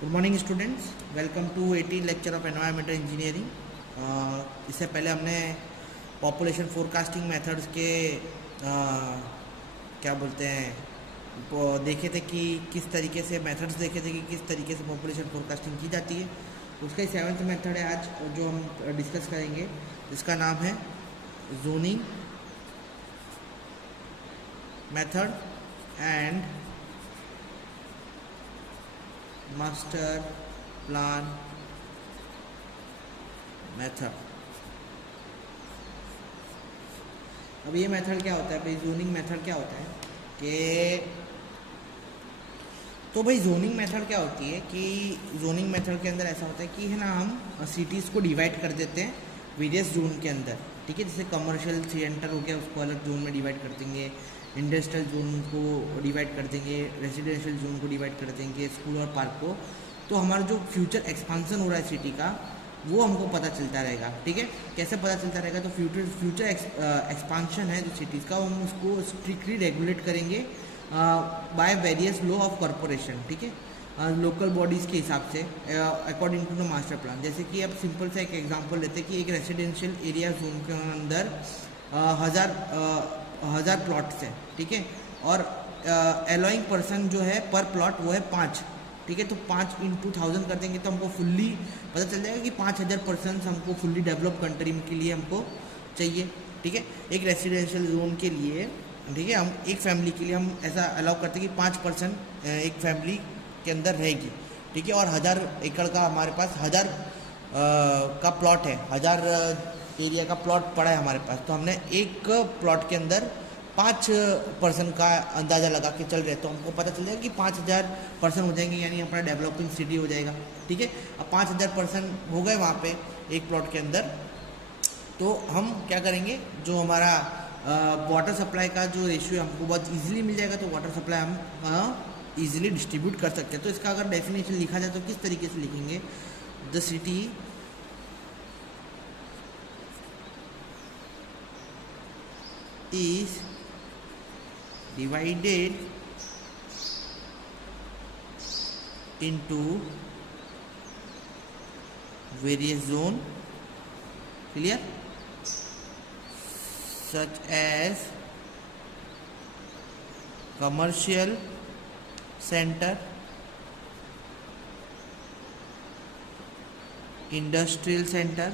Good morning students, welcome to 18 lecture of environmental engineering. इससे पहले हमने पॉपुलेशन फोरकास्टिंग मेथड्स के क्या बोलते हैं वो देखे थे कि किस तरीके से मेथड्स देखे थे कि किस तरीके से पॉपुलेशन फोरकास्टिंग की जाती है। उसका ही 7th मेथड है आज जो हम डिस्कस करेंगे, जिसका नाम है zoning method and master plan method. अब ये मेथड क्या होता है भाई, जोनिंग मेथड क्या होता है कि तो भाई जोनिंग मेथड क्या होती है कि जोनिंग मेथड के अंदर ऐसा होता है कि है ना, हम सिटीज़ को डिवाइड कर देते हैं वेरियस जोन के अंदर। ठीक है, जैसे कमर्शियल सेंटर हो गया उसको अलग जोन में डिवाइड कर देंगे, इंडस्ट्रियल जोन को डिवाइड कर देंगे, रेजिडेंशियल जोन को डिवाइड कर देंगे, स्कूल और पार्क को। तो हमारा जो फ्यूचर एक्सपांसन हो रहा है सिटी का वो हमको पता चलता रहेगा। ठीक है, कैसे पता चलता रहेगा? तो फ्यूचर एक्सपांशन है जो सिटीज़ का, हम उसको स्ट्रिक्टली रेगुलेट करेंगे by various law of corporation. ठीक है, लोकल बॉडीज़ के हिसाब से according to the master plan. जैसे कि अब सिंपल सा एक एग्जांपल लेते हैं कि एक रेजिडेंशियल एरिया जोन के अंदर हज़ार प्लॉट्स है। ठीक है, और अलाउइंग पर्सन जो है पर प्लॉट वो है 5। ठीक है, तो 5 × 1000 कर देंगे तो हमको फुल्ली पता चल जाएगा कि 5000 पर्सन हमको फुल्ली डेवलप कंट्री के लिए हमको चाहिए। ठीक है, एक रेजिडेंशियल जोन के लिए, ठीक है, हम एक फैमिली के लिए हम ऐसा अलाउ करते हैं कि 5 पर्सन एक फैमिली के अंदर रहेगी। ठीक है, और 1000 एकड़ का हमारे पास 1000 का प्लॉट है, 1000 एरिया का प्लॉट पड़ा है हमारे पास। तो हमने एक प्लॉट के अंदर 5 पर्सन का अंदाज़ा लगा के चल रहे, तो हमको पता चल जाएगा कि 5000 पर्सन हो जाएंगे, यानी अपना डेवलपिंग सिटी हो जाएगा। ठीक है, अब 5000 पर्सन हो गए वहाँ पे एक प्लॉट के अंदर, तो हम क्या करेंगे, जो हमारा वाटर सप्लाई का जो रेशियो हमको बहुत इजीली मिल जाएगा, तो वाटर सप्लाई हम इजीली डिस्ट्रीब्यूट कर सकते हैं। तो इसका अगर डेफिनेशन लिखा जाए तो किस तरीके से लिखेंगे? The city is divided into various zone, clear, such as commercial center, industrial center,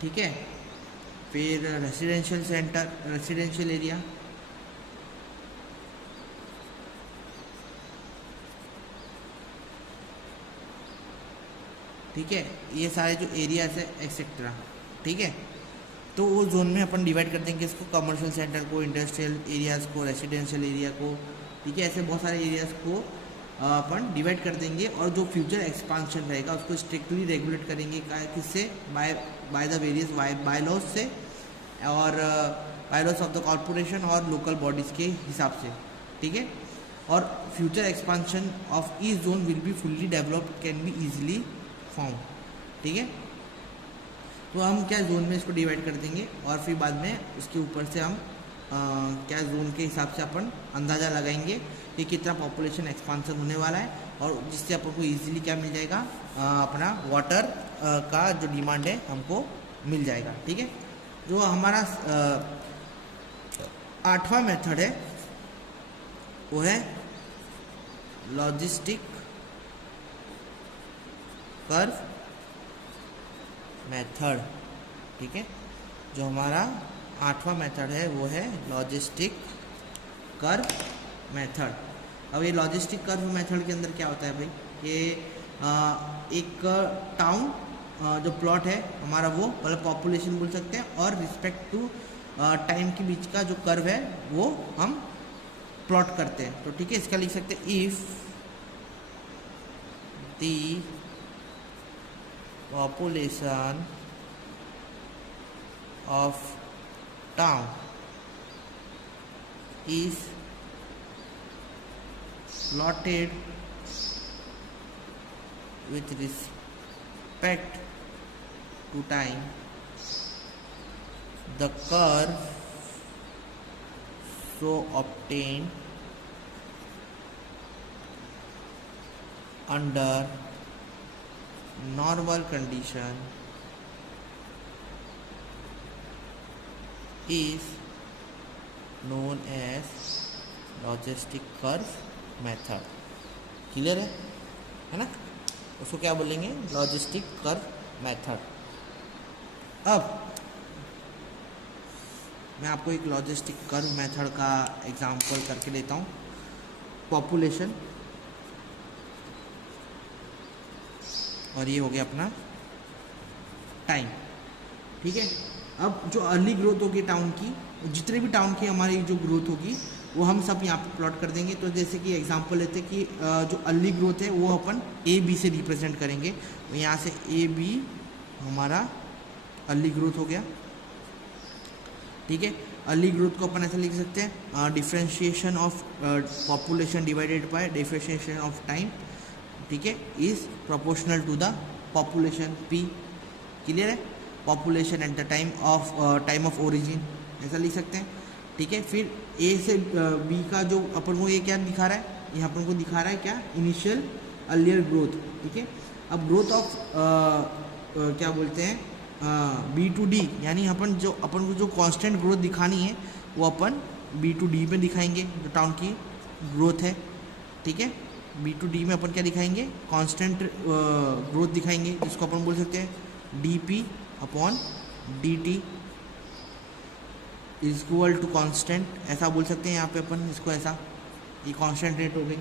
ठीक है, फिर रेजिडेंशियल सेंटर, रेजिडेंशियल एरिया, ठीक है, ये सारे जो एरियाज है एक्सेट्रा। ठीक है, तो वो जोन में अपन डिवाइड कर देंगे इसको, कमर्शियल सेंटर को, इंडस्ट्रियल एरियाज़ को, रेजिडेंशियल एरिया को। ठीक है, ऐसे बहुत सारे एरियाज़ को अपन डिवाइड कर देंगे, और जो फ्यूचर एक्सपांशन रहेगा उसको स्ट्रिक्टली रेगुलेट करेंगे किससे? बाय द वेरियस बायलॉज से, और बायलॉज ऑफ द कॉर्पोरेशन और लोकल बॉडीज़ के हिसाब से। ठीक है, और future expansion of each zone will be fully developed, can be easily found. ठीक है, तो हम क्या जोन में इसको डिवाइड कर देंगे, और फिर बाद में उसके ऊपर से हम क्या जोन के हिसाब से अपन अंदाज़ा लगाएंगे कि कितना पॉपुलेशन एक्सपांसन होने वाला है, और जिससे अपन को ईजिली क्या मिल जाएगा, अपना वाटर का जो डिमांड है हमको मिल जाएगा। ठीक है, जो हमारा 8वां मेथड है वो है लॉजिस्टिक कर्व मेथड। ठीक है, जो हमारा 8वां मेथड है वो है लॉजिस्टिक कर्व मेथड। अब ये लॉजिस्टिक कर्व मेथड के अंदर क्या होता है भाई, ये एक टाउन जो प्लॉट है हमारा वो मतलब पॉपुलेशन बोल सकते हैं, और रिस्पेक्ट टू टाइम के बीच का जो कर्व है वो हम प्लॉट करते हैं। तो ठीक है, इसका लिख सकते हैं if the population of town is plotted with respect to time, the curve so obtained under normal condition is known as logistic curve method. Clear है ना? उसको क्या बोलेंगे? Logistic curve method. अब मैं आपको एक लॉजिस्टिक कर्व मेथड का एग्जांपल करके देता हूँ. पॉपुलेशन, और ये हो गया अपना टाइम. ठीक है. अब जो अर्ली ग्रोथ होगी टाउन की, जितने भी टाउन की हमारी जो ग्रोथ होगी वो हम सब यहाँ पे प्लॉट कर देंगे. तो जैसे कि एग्जांपल लेते हैं कि जो अर्ली ग्रोथ है वो अपन ए बी से रिप्रेजेंट करेंगे. तो यहाँ से ए बी हमारा अर्ली ग्रोथ हो गया. ठीक है. अर्ली ग्रोथ को अपन ऐसे लिख सकते हैं, differentiation of population divided by differentiation of time. ठीक है. Is proportional to the population P. Clear है? Population at the time of origin ऐसा लिख सकते हैं. ठीक है. फिर ए से बी का जो अपन को ये क्या दिखा रहा है, यहाँ अपन को दिखा रहा है क्या? Initial earlier growth. ठीक है. अब ग्रोथ ऑफ क्या बोलते हैं, बी टू डी, यानी अपन को जो कांस्टेंट ग्रोथ दिखानी है वो अपन बी टू डी में दिखाएंगे जो टाउन की ग्रोथ है. ठीक है. बी टू डी में अपन क्या दिखाएंगे? कांस्टेंट ग्रोथ दिखाएंगे, जिसको अपन बोल सकते हैं d P upon D t is equal to constant. ऐसा बोल सकते हैं यहाँ पे अपन इसको, ऐसा ये कांस्टेंट रेट हो गई.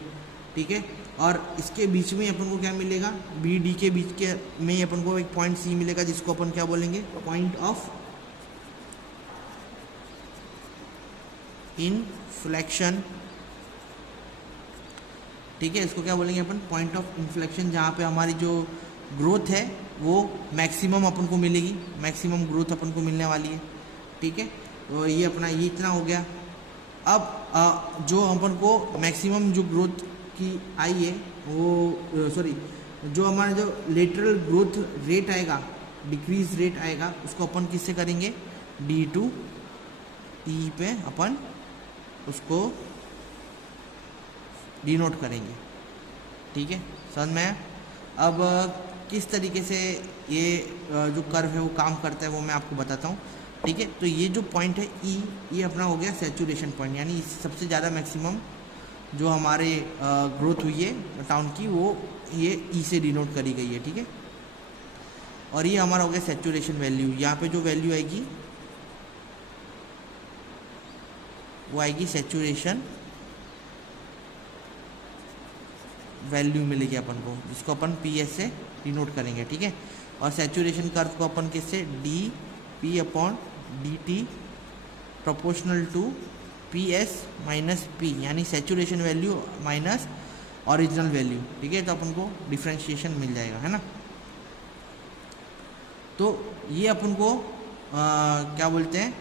ठीक है. और इसके बीच में अपन को क्या मिलेगा? बी डी के बीच के में अपन को एक पॉइंट सी मिलेगा, जिसको अपन क्या बोलेंगे? Point of inflection. ठीक है. इसको क्या बोलेंगे अपन? पॉइंट ऑफ इन्फ्लेक्शन, जहाँ पे हमारी जो ग्रोथ है वो मैक्सिमम अपन को मिलेगी, मैक्सिमम ग्रोथ अपन को मिलने वाली है. ठीक है. तो ये अपना ये इतना हो गया. अब जो अपन को मैक्सिमम जो ग्रोथ की आई है वो जो हमारा जो लेटरल ग्रोथ रेट आएगा, डिक्रीज रेट आएगा, उसको अपन किससे करेंगे? डी टू टी पे अपन उसको डिनोट करेंगे. ठीक है. समझ में? अब किस तरीके से ये जो कर्व है वो काम करता है वो मैं आपको बताता हूँ. ठीक है. तो ये जो पॉइंट है ई, ये अपना हो गया सैचुरेशन पॉइंट, यानी सबसे ज़्यादा मैक्सिमम जो हमारे ग्रोथ हुई है टाउन की वो ये ई से डिनोट करी गई है. ठीक है. और ये हमारा हो गया सैचुरेशन वैल्यू. यहाँ पे जो वैल्यू आएगी वो आएगी सैचुरेशन वैल्यू मिलेगी अपन को, जिसको अपन पी एस से डिनोट करेंगे. ठीक है. और सैचुरेशन कर्व को अपन किससे? D P upon D T proportional to P S minus P, यानी saturation value minus original value. ठीक है. तो अपन को डिफ्रेंशिएशन मिल जाएगा, है ना. तो ये अपन को क्या बोलते हैं?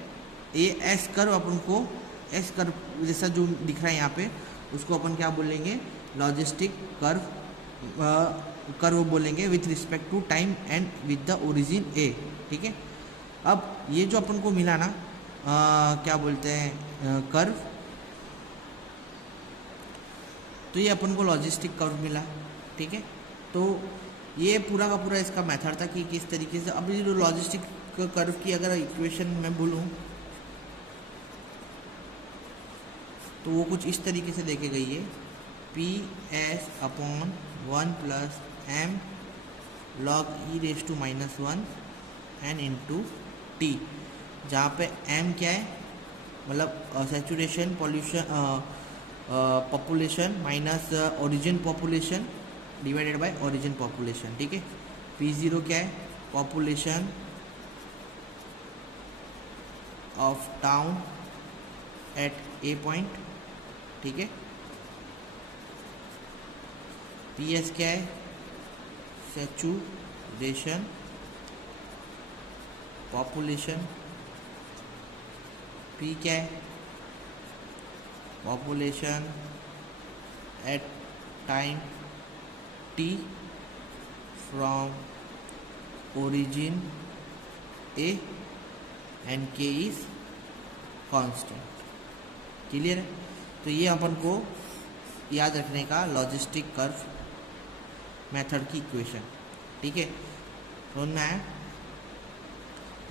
ए एस कर्व, अपन को एस कर्व जैसा जो दिख रहा है यहाँ पे, उसको अपन क्या बोलेंगे? लॉजिस्टिक कर्व बोलेंगे with respect to time and with the origin A. ठीक है. अब ये जो अपन को मिला ना क्या बोलते हैं कर्व, तो ये अपन को लॉजिस्टिक कर्व मिला. ठीक है. तो ये पूरा का पूरा इसका मेथड था कि किस तरीके से. अब ये जो लॉजिस्टिक कर्व की अगर इक्वेशन मैं बोलूँ तो वो कुछ इस तरीके से देखे गई है. P s upon 1 plus m log e raise to minus 1 n into t, जहाँ पे एम क्या है? मतलब saturation population minus origin population divided by origin population. ठीक है. पी ज़ीरो क्या है? Population of town at a point. ठीक है. पी एस क्या है? Saturation population. पी क्या है? Population at time T from origin A and के इज कांस्टेंट। क्लियर है? तो ये अपन को याद रखने का लॉजिस्टिक कर्व मेथड की इक्वेशन। ठीक है, समझ में आया?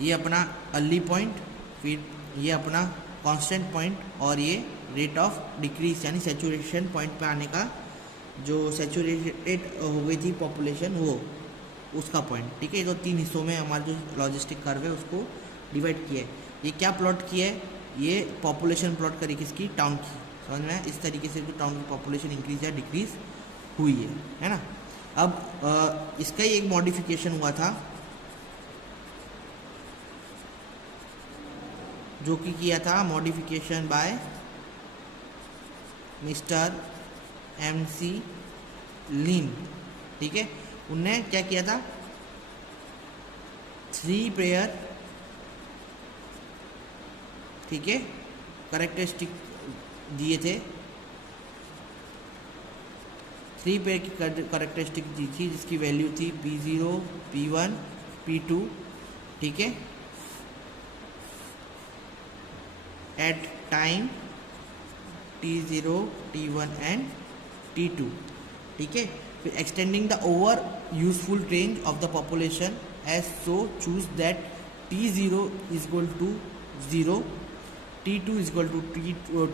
ये अपना अर्ली पॉइंट, फिर ये अपना कांस्टेंट पॉइंट, और ये रेट ऑफ डिक्रीज यानी सैचुरेशन पॉइंट पे आने का, जो सैचुरेटेड हो गई थी पॉपुलेशन वो उसका पॉइंट। ठीक है, तो 3 हिस्सों में हमारा जो लॉजिस्टिक कर्व है उसको डिवाइड किया है। ये क्या प्लॉट किया है? ये पॉपुलेशन प्लॉट करी किसकी? टाउन की। समझ में? इस तरीके से जो टाउन की पॉपुलेशन इंक्रीज या डिक्रीज हुई है ना। अब इसका ही एक मॉडिफिकेशन हुआ था जो कि किया था मॉडिफिकेशन बाय मिस्टर MC लिन। ठीक है, उनने क्या किया था? 3 पेयर, ठीक है, करेक्टरिस्टिक दिए थे। 3 पेयर की करेक्टरिस्टिक दी थी जिसकी वैल्यू थी P0, P1, P2। ठीक है, at time T0, T1 and T2। ठीक है, फिर extending the over useful range of the population as so choose that T0 is equal to 0, T2 is equal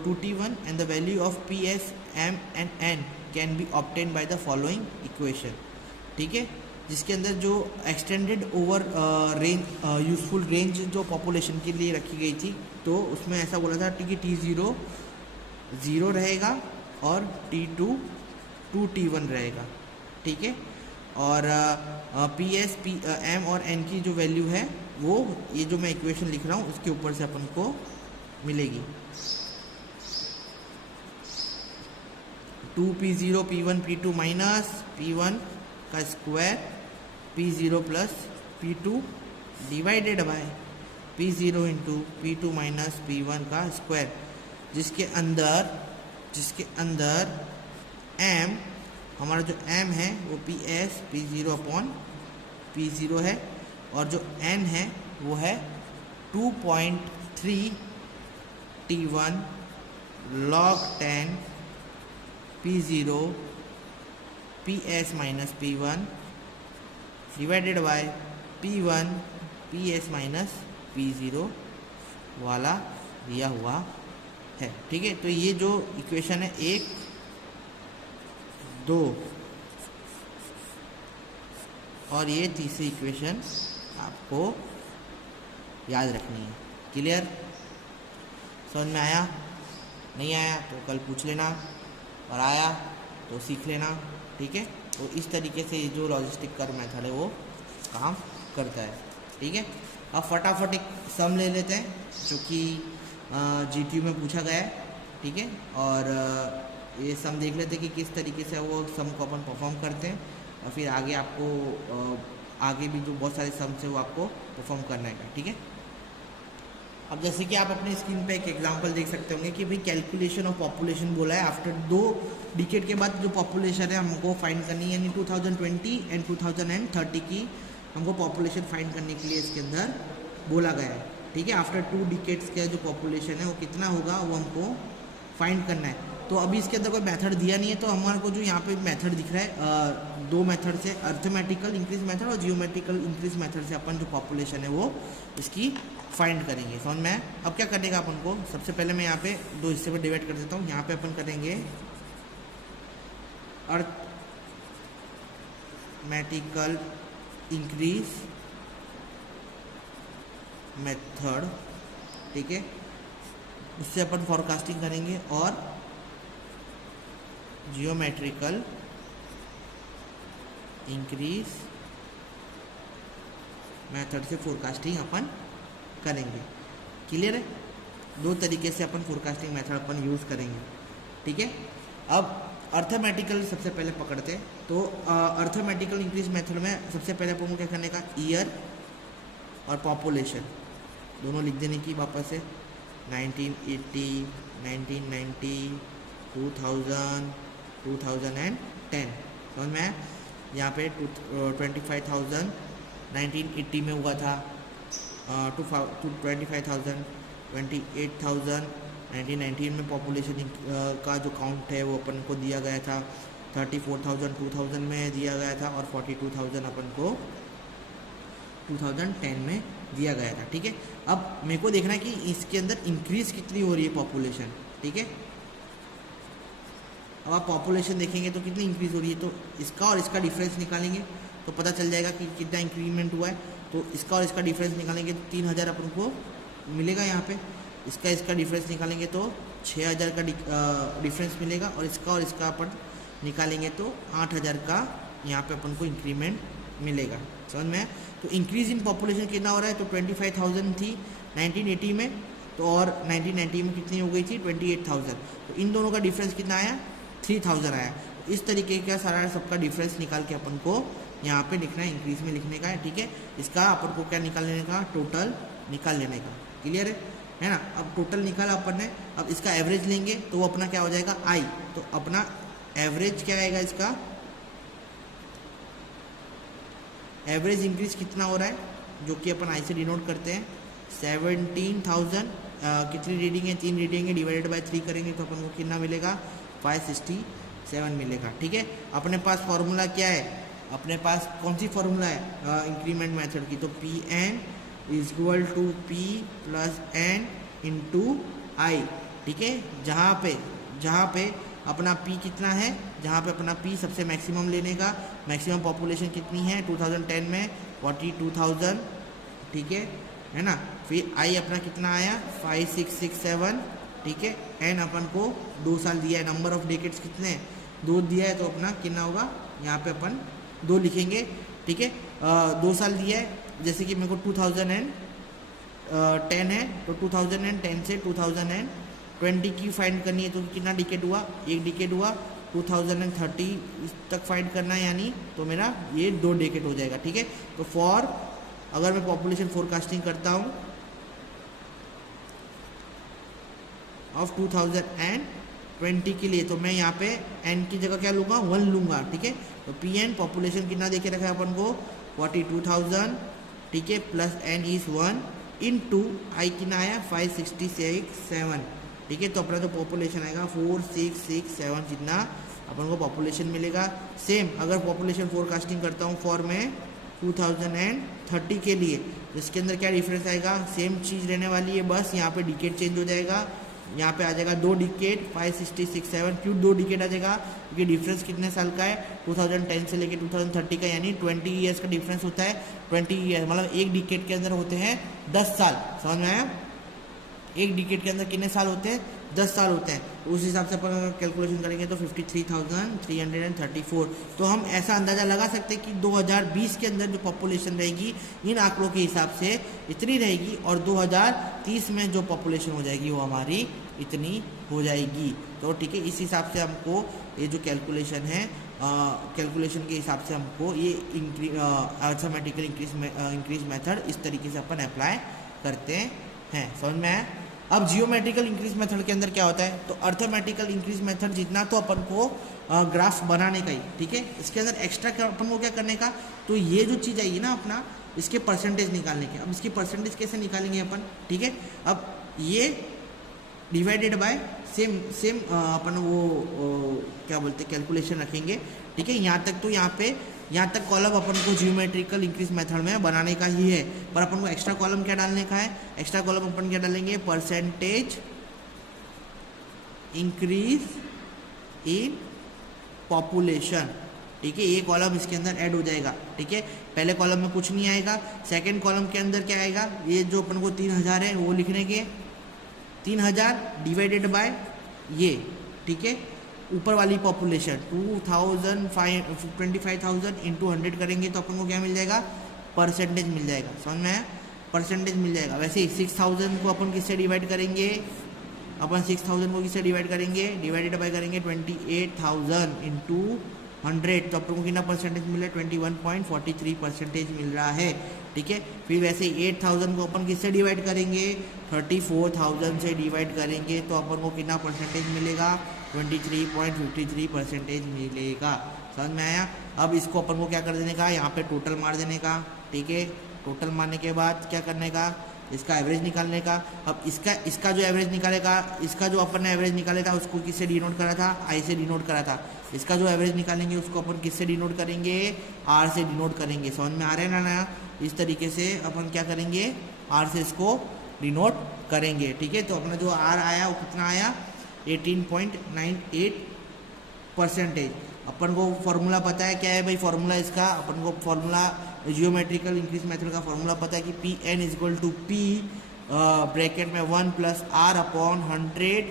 to T1 and the value of PS, M and N can be obtained by the following equation। ठीक है, जिसके अंदर जो extended over range useful range जो population के लिए रखी गई थी, तो उसमें ऐसा बोला था कि T0 0 रहेगा और T2 2T1 रहेगा। ठीक है, और PS, M और N की जो वैल्यू है वो ये जो मैं इक्वेशन लिख रहा हूँ उसके ऊपर से अपन को मिलेगी। 2P0 P1 P2 minus P1 का square P0 plus P2 divided by P0 into P2 minus P1 का स्क्वायर, जिसके अंदर M, हमारा जो M है वो PS P0 अपॉन P0 है, और जो N है वो है 2.3 T1 log 10 P0 PS minus P1 divided by P1 PS minus P0 वाला दिया हुआ है। ठीक है, तो ये जो इक्वेशन है 1, 2 और ये तीसरी इक्वेशन आपको याद रखनी है। क्लियर? समझ में आया? नहीं आया तो कल पूछ लेना, और आया तो सीख लेना। ठीक है, तो इस तरीके से ये जो लॉजिस्टिक कर्व मेथड है वो काम करता है। ठीक है, अब फटाफट एक सम ले लेते हैं जो कि GTU में पूछा गया है। ठीक है, और ये सम देख लेते हैं कि किस तरीके से वो सम को अपन परफॉर्म करते हैं, और फिर आगे आपको आगे भी जो बहुत सारे सम्स है वो आपको परफॉर्म करना है। ठीक है, अब जैसे कि आप अपने स्क्रीन पे एक एग्जांपल देख सकते होंगे कि भाई कैलकुलेशन ऑफ पॉपुलेशन बोला है। आफ्टर 2 डिकेड के बाद जो पॉपुलेशन है हमको फाइंड करनी है, यानी 2020 एंड 2030 की हमको पॉपुलेशन फाइंड करने के लिए इसके अंदर बोला गया है। ठीक है, आफ्टर 2 डिकेड्स का जो पॉपुलेशन है वो कितना होगा वो हमको फाइंड करना है। तो अभी इसके अंदर कोई मेथड दिया नहीं है, तो हमारे को जो यहाँ पे मेथड दिख रहा है 2 मेथड से, अर्थमेटिकल इंक्रीज मेथड और जियोमेट्रिकल इंक्रीज मेथड से अपन जो पॉपुलेशन है वो इसकी फाइंड करेंगे। समझ में? अब क्या करने का अपन को, सबसे पहले मैं यहाँ पे 2 हिस्से में डिवाइड कर देता हूँ। यहाँ पे अपन करेंगे अर्थमेटिकल इंक्रीज मेथड। ठीक है, उससे अपन फॉरकास्टिंग करेंगे, और जियोमेट्रिकल इंक्रीज मेथड से फोरकास्टिंग अपन करेंगे। क्लियर है? 2 तरीके से अपन फोरकास्टिंग मेथड अपन यूज़ करेंगे। ठीक है, अब अर्थमेटिकल सबसे पहले पकड़ते हैं। तो अर्थमेटिकल इंक्रीज मेथड में सबसे पहले अपन को क्या करने का, ईयर और पॉपुलेशन दोनों लिख देने की वापस से। 1980, 1990, 2000, 2010। समझ में? यहाँ पे 25,000 1980 में हुआ था, टू 25,000, 28,000। 1919 में पॉपुलेशन का जो काउंट है वो अपन को दिया गया था 34,000 2000 में दिया गया था, और 42,000 अपन को 2010 में दिया गया था। ठीक है, अब मेरे को देखना है कि इसके अंदर इंक्रीज कितनी हो रही है पॉपुलेशन। ठीक है, अब आप पॉपुलेशन देखेंगे तो कितनी इंक्रीज हो रही है, तो इसका और इसका डिफरेंस निकालेंगे तो पता चल जाएगा कि कितना इंक्रीमेंट हुआ है। तो इसका और इसका डिफरेंस निकालेंगे तो 3,000 अपन को मिलेगा यहाँ पे। इसका डिफरेंस निकालेंगे तो 6,000 का डिफरेंस मिलेगा, और इसका अपन निकालेंगे तो 8,000 का यहाँ पे अपन को इंक्रीमेंट मिलेगा। समझ में? तो इंक्रीज इन पॉपुलेशन कितना हो रहा है, तो 25,000 थी 1980 में, तो और 1990 में कितनी हो गई थी 28,000। तो इन दोनों का डिफरेंस कितना आया 3,000 आया। इस तरीके का सारा सबका डिफरेंस निकाल के अपन को यहाँ पे लिखना है, इंक्रीज में लिखने का है। ठीक है, इसका अपन को क्या निकाल लेने का, टोटल निकाल लेने का। क्लियर है ना? अब टोटल निकाला अपन ने, अब इसका एवरेज लेंगे तो वो अपना क्या हो जाएगा आई। तो अपना एवरेज क्या आएगा, इसका एवरेज इंक्रीज कितना हो रहा है, जो कि अपन आई से डिनोट करते हैं 17,000। कितनी रीडिंग है, 3 रीडिंग है, डिवाइडेड बाय 3 करेंगे तो अपन को कितना मिलेगा 567 मिलेगा। ठीक है, अपने पास फॉर्मूला क्या है, अपने पास कौन सी फॉर्मूला है इंक्रीमेंट मेथड की, तो P N is equal to P plus N into I. ठीक है, जहाँ पे अपना p कितना है, जहाँ पे अपना p सबसे मैक्सिमम लेने का, मैक्सिमम पॉपुलेशन कितनी है 2010 में 42,000। ठीक है ना? फिर i अपना कितना आया 5667। ठीक है, n अपन को 2 साल दिया है, नंबर ऑफ डेकेड्स कितने 2 दिया है, तो अपना कितना होगा यहाँ पे अपन 2 लिखेंगे। ठीक है, 2 साल दिया है, जैसे कि मेरे को 2010 है, तो 2010 से 2020 की फाइंड करनी है, तो कितना डिकेड हुआ, 1 डिकेड हुआ। 2030 तक फाइंड करना है, यानी तो मेरा ये 2 डिकेड हो जाएगा। ठीक है, तो फॉर अगर मैं पॉपुलेशन फोरकास्टिंग करता हूँ ऑफ 2020 के लिए, तो मैं यहाँ पे n की जगह क्या लूँगा 1 लूँगा। ठीक है, तो पी एन पॉपुलेशन कितना देके रखा है अपन को 42,000। ठीक है, प्लस n इज 1 इंटू आई कितना आया 5667। ठीक है, तो अपना तो पॉपुलेशन आएगा 4667 जितना अपन को पॉपुलेशन मिलेगा। सेम अगर पॉपुलेशन फोरकास्टिंग करता हूँ फॉर मैं 2030 के लिए, तो इसके अंदर क्या डिफरेंस आएगा, सेम चीज़ रहने वाली है, बस यहाँ पे डिकेड चेंज हो जाएगा। यहाँ पे आ जाएगा 2 डिकेड 5667। क्यों 2 डिकेड आ जाएगा, क्योंकि डिफरेंस कितने साल का है 2010 से लेके 2030 का, यानी 20 ईयर्स का डिफरेंस होता है। 20 ईयर मतलब एक डिकेड के अंदर होते हैं 10 साल। समझ में आया? एक डिकेड के अंदर कितने साल होते हैं 10 साल होते हैं। तो उस हिसाब से अपन अगर कैलकुलेशन करेंगे तो 53,334। तो हम ऐसा अंदाज़ा लगा सकते हैं कि 2020 के अंदर जो पॉपुलेशन रहेगी इन आंकड़ों के हिसाब से इतनी रहेगी, और 2030 में जो पॉपुलेशन हो जाएगी वो हमारी इतनी हो जाएगी। तो ठीक है, इस हिसाब से हमको ये जो कैलकुलेशन है, कैलकुलेशन के हिसाब से हमको ये अर्थमेटिकल इंक्रीज मेथड इस तरीके से अपन अप्लाई करते हैं। समझ में आया? अब जियोमेट्रिकल इंक्रीज मेथड के अंदर क्या होता है, तो अर्थमेटिकल इंक्रीज मेथड जितना तो अपन को ग्राफ बनाने का ही। ठीक है, इसके अंदर एक्स्ट्रा अपन को क्या करने का, तो ये जो चीज़ आएगी ना अपना, इसके परसेंटेज निकालने के। अब इसकी परसेंटेज कैसे निकालेंगे अपन, ठीक है, अब ये डिवाइडेड बाय सेम अपन वो क्या बोलते हैं कैलकुलेशन रखेंगे। ठीक है, यहाँ तक कॉलम अपन को जियोमेट्रिकल इंक्रीज मेथड में बनाने का ही है, पर अपन को एक्स्ट्रा कॉलम क्या डालने का है, एक्स्ट्रा कॉलम अपन क्या डालेंगे, परसेंटेज इंक्रीज इन पॉपुलेशन। ठीक है, ये कॉलम इसके अंदर ऐड हो जाएगा। ठीक है, पहले कॉलम में कुछ नहीं आएगा, सेकंड कॉलम के अंदर क्या आएगा, ये जो अपन को 3,000 है वो लिखने के, 3,000 डिवाइडेड बाय ये। ठीक है, ऊपर वाली पॉपुलेशन 25,000 इंटू 100 करेंगे तो अपन को क्या मिल जाएगा, परसेंटेज मिल जाएगा। समझ में आया? परसेंटेज मिल जाएगा। वैसे ही 6,000 को अपन किससे डिवाइड करेंगे, अपन 6,000 को किससे डिवाइड करेंगे, डिवाइडेड बाय करेंगे 28,000 इंटू 100, तो अपन को कितना परसेंटेज मिल रहा है 21.43% मिल रहा है। ठीक है, फिर वैसे 8,000 को अपन किससे डिवाइड करेंगे, 34,000 से डिवाइड करेंगे तो अपन को कितना परसेंटेज मिलेगा, 23.53% मिलेगा। समझ में आया? अब इसको अपन को क्या कर देने का, यहाँ पे टोटल मार देने का। ठीक है, टोटल मारने के बाद क्या करने का, इसका एवरेज निकालने का। अब इसका जो एवरेज निकालेगा, इसका जो अपन ने एवरेज निकाला था उसको किससे डिनोट करा था, आई से डिनोट करा था। इसका जो एवरेज निकालेंगे उसको अपन किससे डिनोट करेंगे, आर से डिनोट करेंगे। समझ में आ रहा है ना। इस तरीके से अपन क्या करेंगे, आर से इसको डिनोट करेंगे। ठीक है, तो अपना जो आर आया वो कितना आया, 18.98%। अपन को फॉर्मूला पता है क्या है भाई, फॉर्मूला इसका अपन को फॉर्मूला जियोमेट्रिकल इंक्रीज मेथड का फॉर्मूला पता है कि p N is equal to p bracket में 1 + r/100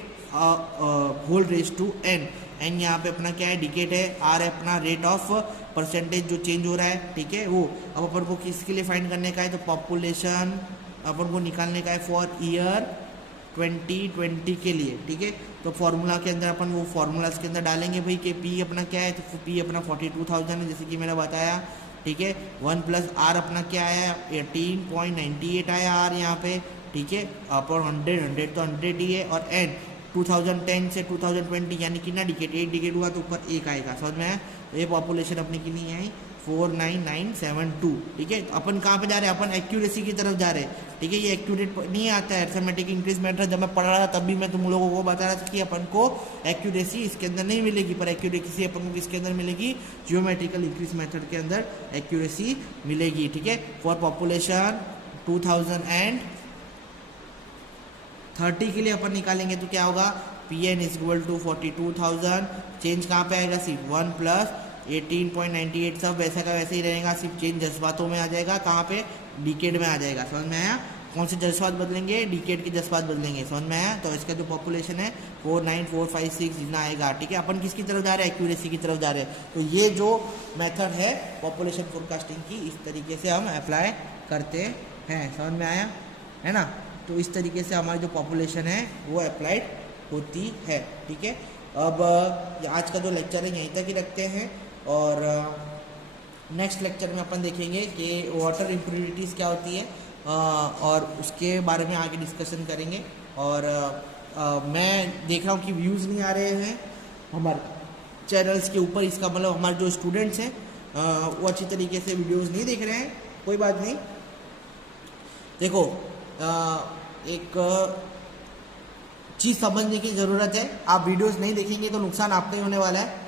whole raise to n। N यहाँ पे अपना क्या है, डिकेट है, आर है अपना रेट ऑफ परसेंटेज जो चेंज हो रहा है। ठीक है, वो अब अपन को किसके लिए फाइंड करने का है, तो पॉपुलेशन अपन को निकालने का है फॉर ईयर 2020 के लिए। ठीक है, तो फॉर्मूला के अंदर अपन वो फॉर्मूलाज के अंदर डालेंगे भाई कि पी अपना क्या है, तो पी अपना 42,000 है जैसे कि मैंने बताया। ठीक है, 1 + r अपना क्या आया, 18.98 आया आर यहाँ पे। ठीक है, अपॉन 100 तो 100 ही है, और n 2010 से 2020 यानी कि ना डिकेट, 8 डिकेट हुआ तो ऊपर 1 आएगा। समझ में आया। तो ये पॉपुलेशन अपनी की नहीं आई 49972। ठीक है, तो अपन कहाँ पे जा रहे हैं, अपन एक्यूरेसी की तरफ जा रहे हैं। ठीक है, ये एक्यूरेट नहीं आता है अरिथमेटिक इंक्रीज मेथड। जब मैं पढ़ रहा था तब भी मैं तुम लोगों को बता रहा था कि अपन को एक्यूरेसी इसके अंदर नहीं मिलेगी, पर एक्यूरेसी अपन को किसके अंदर मिलेगी, जियोमेट्रिकल इंक्रीज मेथड के अंदर एक्यूरेसी मिलेगी। ठीक है, फॉर पॉपुलेशन 2030 के लिए अपन निकालेंगे तो क्या होगा, p N is equal to 42,000। Change कहाँ पे आएगा, सिर्फ 1 + 18.98 सब वैसा का वैसे ही रहेगा, सिर्फ चेंज जज्बातों में आ जाएगा। कहाँ पे, डिकेड में आ जाएगा। समझ में आया। कौन से जज्बात बदलेंगे, डिकेड के जज्बात बदलेंगे। समझ में आया। तो इसका जो पॉपुलेशन है 49456 जितना आएगा। ठीक है, अपन किसकी तरफ जा रहे हैं, एक्यूरेसी की तरफ जा रहे हैं। तो ये जो मेथड है पॉपुलेशन फोरकास्टिंग की, इस तरीके से हम अप्लाई करते हैं। समझ में आया है ना। तो इस तरीके से हमारी जो पॉपुलेशन है वो अप्लाइड होती है। ठीक है, अब आज का जो लेक्चर है यहीं तक ही रखते हैं, और नेक्स्ट लेक्चर में अपन देखेंगे कि वाटर इम्प्योरिटीज़ क्या होती है, और उसके बारे में आगे डिस्कशन करेंगे। और मैं देख रहा हूँ कि व्यूज़ नहीं आ रहे हैं हमारे चैनल्स के ऊपर। इसका मतलब हमारे जो स्टूडेंट्स हैं वो अच्छी तरीके से वीडियोज़ नहीं देख रहे हैं। कोई बात नहीं, देखो एक चीज़ समझने की ज़रूरत है। आप वीडियोस नहीं देखेंगे तो नुकसान आपका ही होने वाला है।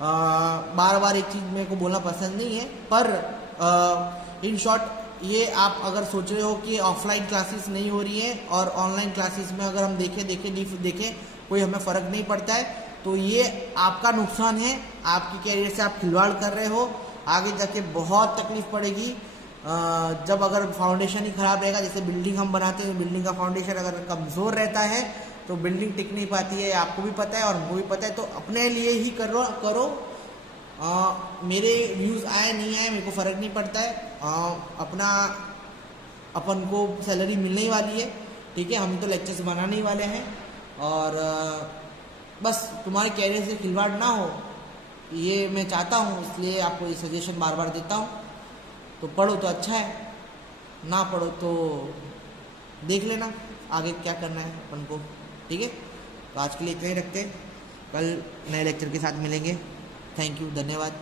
बार बार एक चीज़ मेरे को बोलना पसंद नहीं है, पर इन शॉर्ट ये आप अगर सोच रहे हो कि ऑफलाइन क्लासेस नहीं हो रही है और ऑनलाइन क्लासेस में अगर हम देखें कोई हमें फ़र्क नहीं पड़ता है, तो ये आपका नुकसान है। आपके कैरियर से आप खिलवाड़ कर रहे हो, आगे जाके बहुत तकलीफ पड़ेगी। जब अगर फाउंडेशन ही ख़राब रहेगा, जैसे बिल्डिंग हम बनाते हैं, बिल्डिंग का फाउंडेशन अगर कमज़ोर रहता है तो बिल्डिंग टिक नहीं पाती है। आपको भी पता है और मुझे भी पता है। तो अपने लिए ही करो। मेरे व्यूज़ आए नहीं आए मेरे को फ़र्क नहीं पड़ता है। अपन को सैलरी मिलने ही वाली है। ठीक है, हम तो लेक्चर्स बनाने ही वाले हैं, और बस तुम्हारे कैरियर से खिलवाड़ ना हो ये मैं चाहता हूँ, इसलिए आपको ये सजेशन बार बार देता हूँ। तो पढ़ो तो अच्छा है, ना पढ़ो तो देख लेना आगे क्या करना है अपन को। ठीक है, तो आज के लिए इतना ही रखते हैं, कल नए लेक्चर के साथ मिलेंगे। थैंक यू, धन्यवाद।